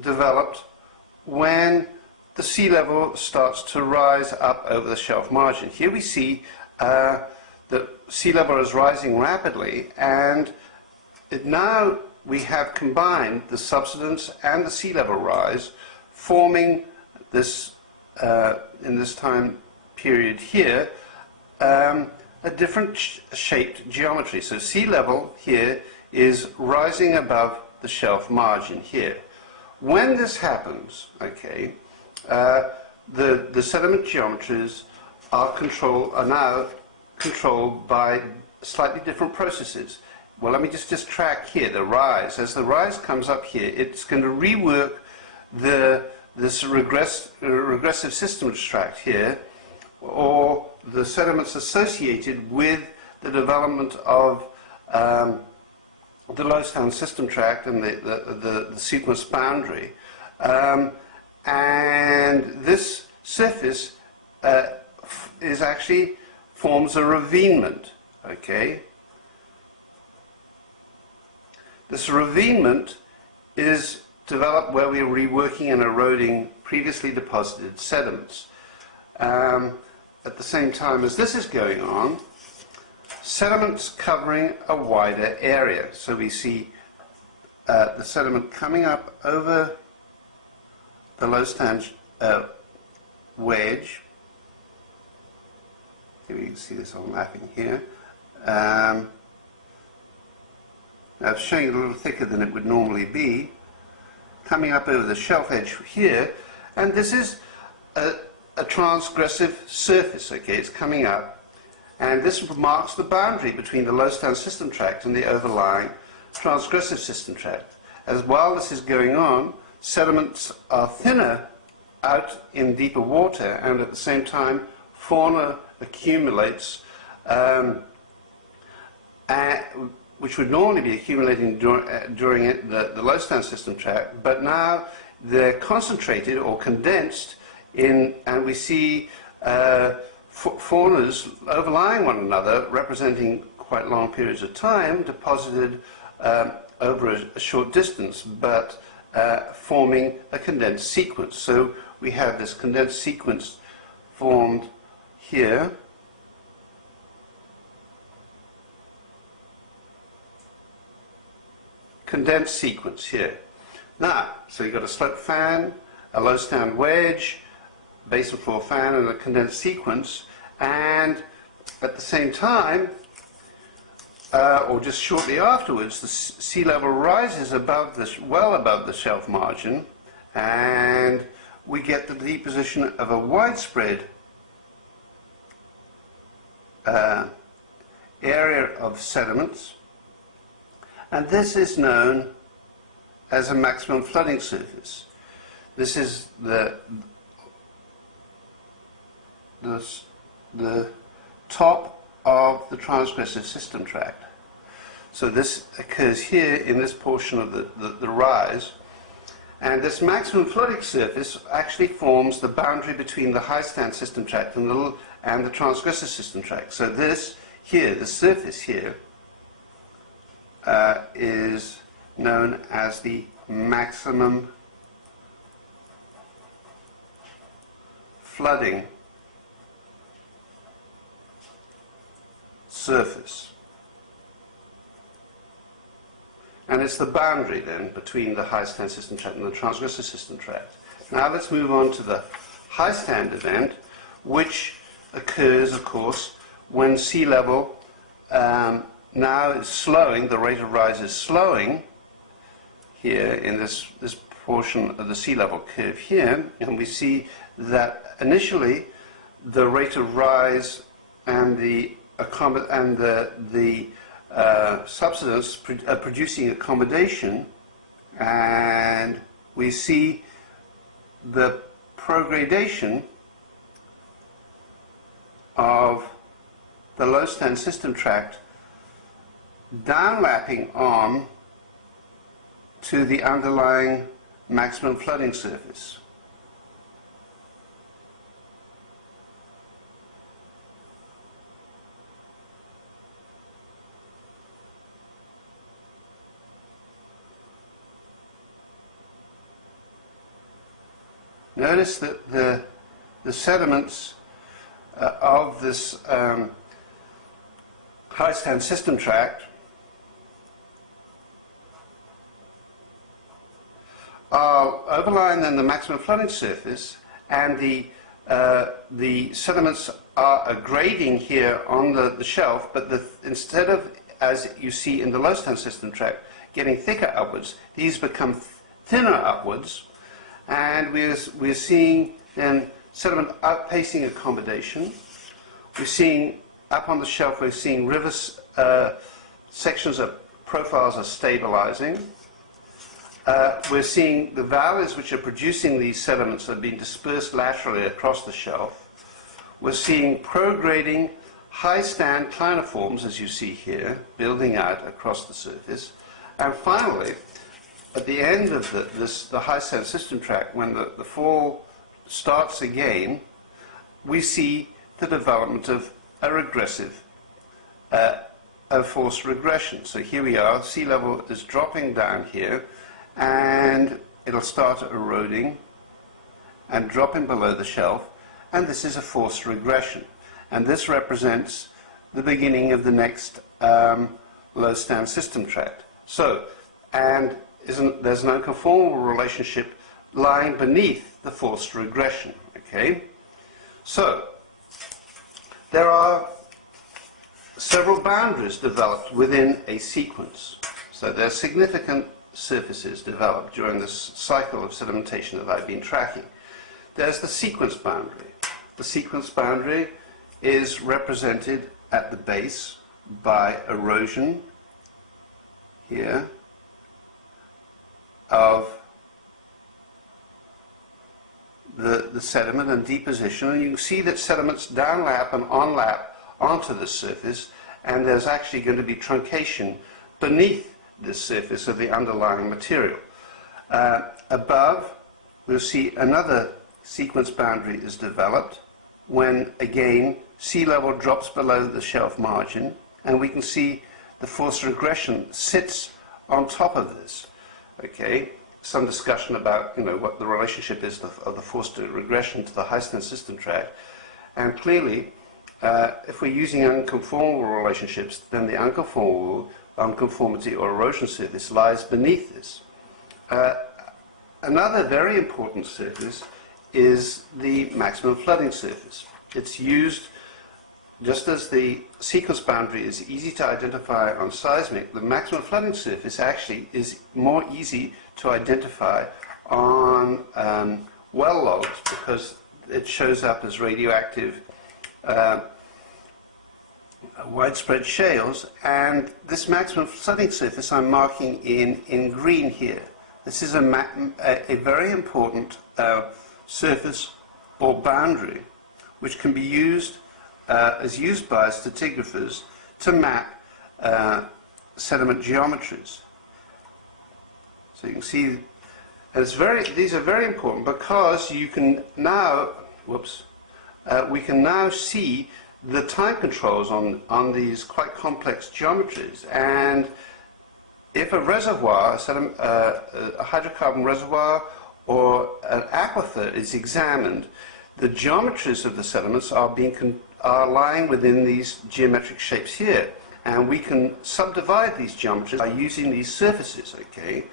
developed when the sea level starts to rise up over the shelf margin. Here we see the sea level is rising rapidly, and now we have combined the subsidence and the sea level rise, forming this, in this time period here, a different shaped geometry. So sea level here is rising above the shelf margin here. When this happens, okay, the sediment geometries are now controlled by slightly different processes. Well, let me just track here the rise. As the rise comes up here, it's going to rework this regressive system tract here, or the sediments associated with the development of the Lowstand system tract and the sequence boundary. And this surface forms a ravinement, okay? This ravinement is developed where we are reworking and eroding previously deposited sediments. At the same time as this is going on, sediments covering a wider area. So we see the sediment coming up over the Lowstand wedge. Here we can see this overlapping here. Now it's showing it a little thicker than it would normally be, coming up over the shelf edge here, and this is a transgressive surface, okay, it's coming up, and this marks the boundary between the Lowstand system tract and the overlying transgressive system tract. As while this is going on, sediments are thinner out in deeper water, and at the same time fauna accumulates, which would normally be accumulating during the Lowstand system tract, but now they're concentrated or condensed in, and we see faunas overlying one another, representing quite long periods of time, deposited over a short distance, but forming a condensed sequence. So we have this condensed sequence formed here. Condensed sequence here. Now, so you've got a slope fan, a Lowstand wedge, basin floor fan, and a condensed sequence, and at the same time, or just shortly afterwards, the sea level rises above this, well above the shelf margin, and we get the deposition of a widespread area of sediments, and this is known as a maximum flooding surface. This is the top of the transgressive system tract. So this occurs here in this portion of the rise, and this maximum flooding surface actually forms the boundary between the Highstand system tract and the transgressive system tract. So this here, the surface here, is known as the maximum flooding surface. And it's the boundary then between the Highstand system tract and the transgressive system tract. Now let's move on to the Highstand event, which occurs, of course, when sea level now is slowing, the rate of rise is slowing here in this portion of the sea level curve here, and we see that initially the rate of rise and the subsidence producing accommodation, and we see the pro-gradation of the Lowstand system tract downlapping on to the underlying maximum flooding surface. notice that the sediments of this Highstand system tract are overlying then the maximum flooding surface, and the sediments are grading here on the shelf, but instead of, as you see in the Lowstand system tract, getting thicker upwards, these become thinner upwards, and we're seeing then sediment outpacing accommodation. We're seeing up on the shelf, we're seeing rivers, sections of profiles are stabilizing. We're seeing the valleys which are producing these sediments are being dispersed laterally across the shelf. We're seeing pro-grading high-stand cliniforms, as you see here, building out across the surface. And finally, at the end of the high-stand system tract, when the fall starts again, we see the development of a regressive, a forced regression. So here we are, sea level is dropping down here, and it'll start eroding and dropping below the shelf, and this is a forced regression. And this represents the beginning of the next Lowstand system tract. So, and there's an unconformable relationship lying beneath the forced regression. Okay? So, there are several boundaries developed within a sequence. So there are significant surfaces developed during this cycle of sedimentation that I've been tracking. There's the sequence boundary. The sequence boundary is represented at the base by erosion here of the sediment and deposition, and you can see that sediments downlap and onlap onto the surface, and there's actually going to be truncation beneath the surface of the underlying material. Above, we'll see another sequence boundary is developed when, again, sea level drops below the shelf margin, and we can see the forced regression sits on top of this. Okay, some discussion about what the relationship is of the forced regression to the Highstand system tract, and clearly, if we're using unconformable relationships, then the unconformity or erosion surface lies beneath this. Another very important surface is the maximum flooding surface. It's used, just as the sequence boundary is easy to identify on seismic, the maximum flooding surface actually is more easy to identify on well logs, because it shows up as radioactive widespread shales, and this maximum flooding surface I'm marking in green here. This is a very important surface or boundary which can be used is used by stratigraphers to map sediment geometries. So you can see, and these are very important because you can now, we can now see the time controls on these quite complex geometries. And if a reservoir, a hydrocarbon reservoir or an aquifer is examined, the geometries of the sediments are lying within these geometric shapes here, and we can subdivide these geometries by using these surfaces. Okay,